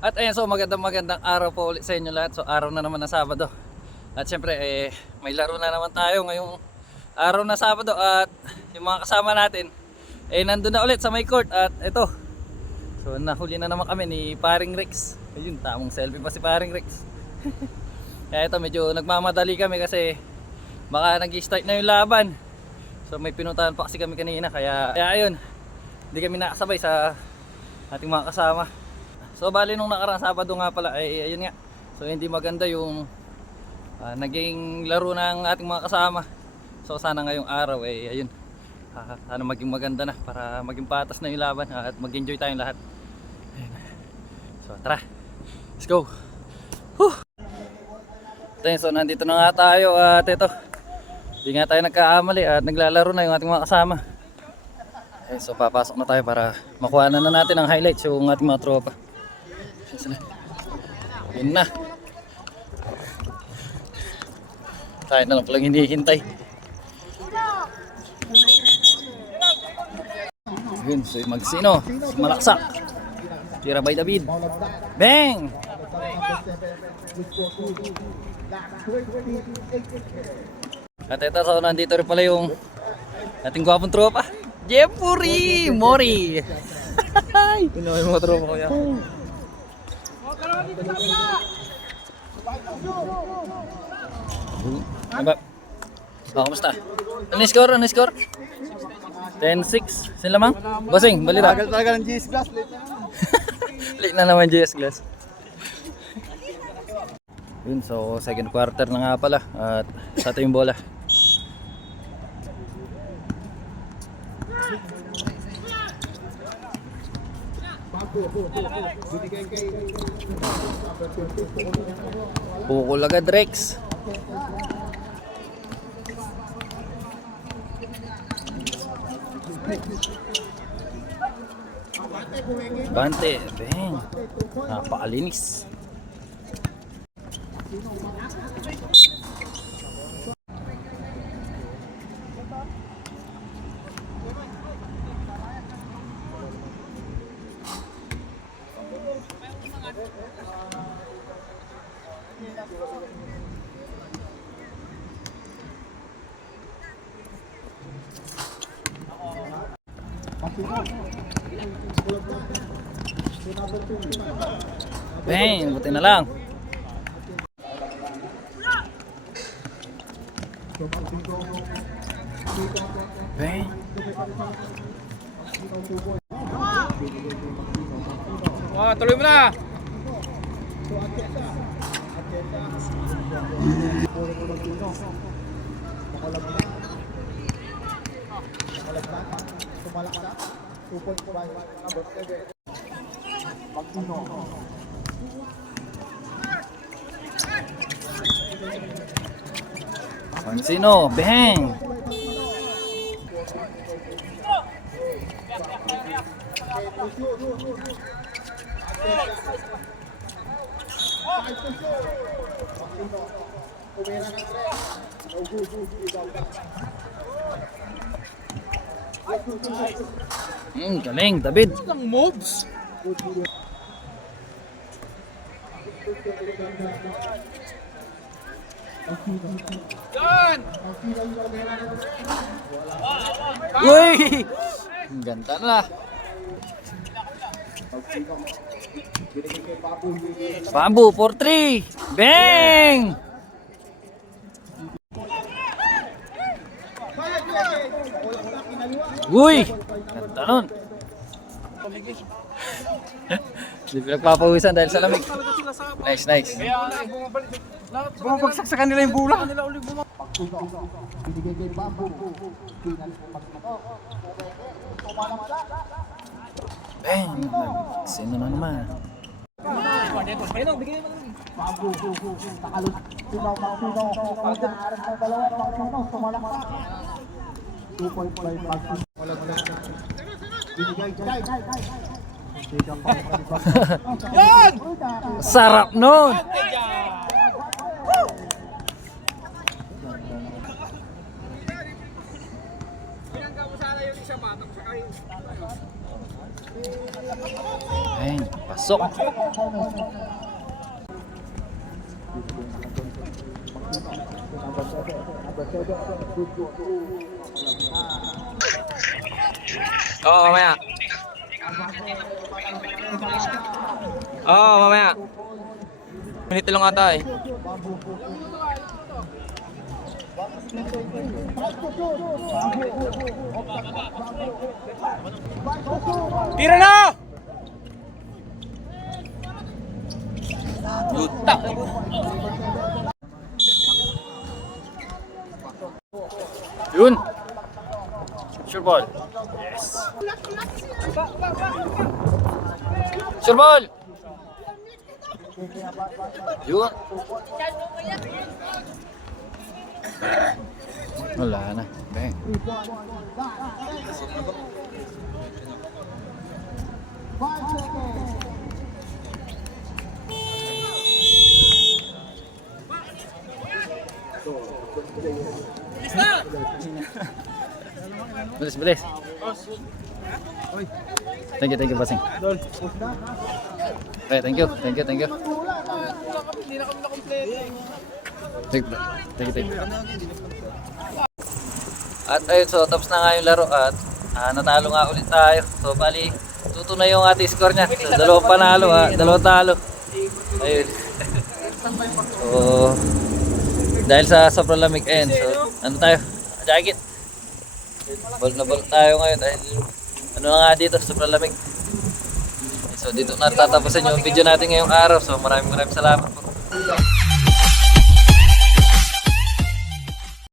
At ayan, so magandang araw po ulit sa inyo lahat. So araw na naman na Sabado. At syempre may laro na naman tayo ngayong araw na Sabado. At yung mga kasama natin nandun na ulit sa may court. At ito, so nahuli na naman kami ni Paring Rex. Ayun, tamang selfie pa si Paring Rex. Kaya ito, medyo nagmamadali kami kasi baka nag-start na yung laban. So may pinuntahan pa kasi kami kanina. Kaya ayun, hindi kami nakasabay sa ating mga kasama. So bali nung nakaraang Sabado nga pala ayun nga. So hindi maganda yung naging laro ng ating mga kasama. So sana ngayong araw ayun. Sana maging maganda na para maging patas na yung laban at mag-enjoy tayong lahat. Ayun. So tara. Let's go. So nandito na nga tayo at ito. Hindi nga tayo nagkaamali at naglalaro na yung ating mga kasama. So papasok na tayo para makuha na natin ang highlights yung ating mga tropa. Yun na. Tayo na lang palang hinihintay. Yun, so magsino, si Malaksak. Tira by David. Bang! At ito, so nandito rin pala yung ating gwapong tropa, Jeffrey Mori. Ito yung mga tropa ko yan. Kamusta? Ano score? Ano score? 10-6. Sila mang? Bossing, balita. Tagal talaga ng GS Glass. Late na naman GS Glass. Yun, so second quarter na nga pala. At sa ato yung bola. Pukul agad Rex. Bante, bang. Napakalinis. Bang, buti na lang. Bang. Tuloy mo na. Sino? Bang! Galing, David. Ang moves. Yan! Uy! Ang ganda na. Bamboo 4-3. Bang! Uy! Ganda nun. Hindi pinagpapawisan dahil sa lamig. Nice, nice. Bumabagsak sa kanila yung bola. Bang! Sino na naman? Yan! Sarap nun! Ayun, pasok. Oo, mamaya. Oo, mamaya. Minute lang ata eh. Tira na! Yuta. Yun. Sure ball. Yes. Sure ball. Yun. Wala na. Bang. Bilis, bilis. Thank you, bossing. Okay, thank you. Hindi na kami na-complete. Thank you. At ayun, so tapos na nga yung laro at natalo nga ulit tayo. So bali, tuto na yung ating score niya. So dalawang panalo, dalawang talo. Ayun. So, dahil sa sobrang lamig, ayun. So, ano tayo? Jacket. Ball na ball tayo ngayon dahil ano na nga dito, sobrang lamig. So dito na tatapusin yung video natin ngayong araw. So maraming salamat po.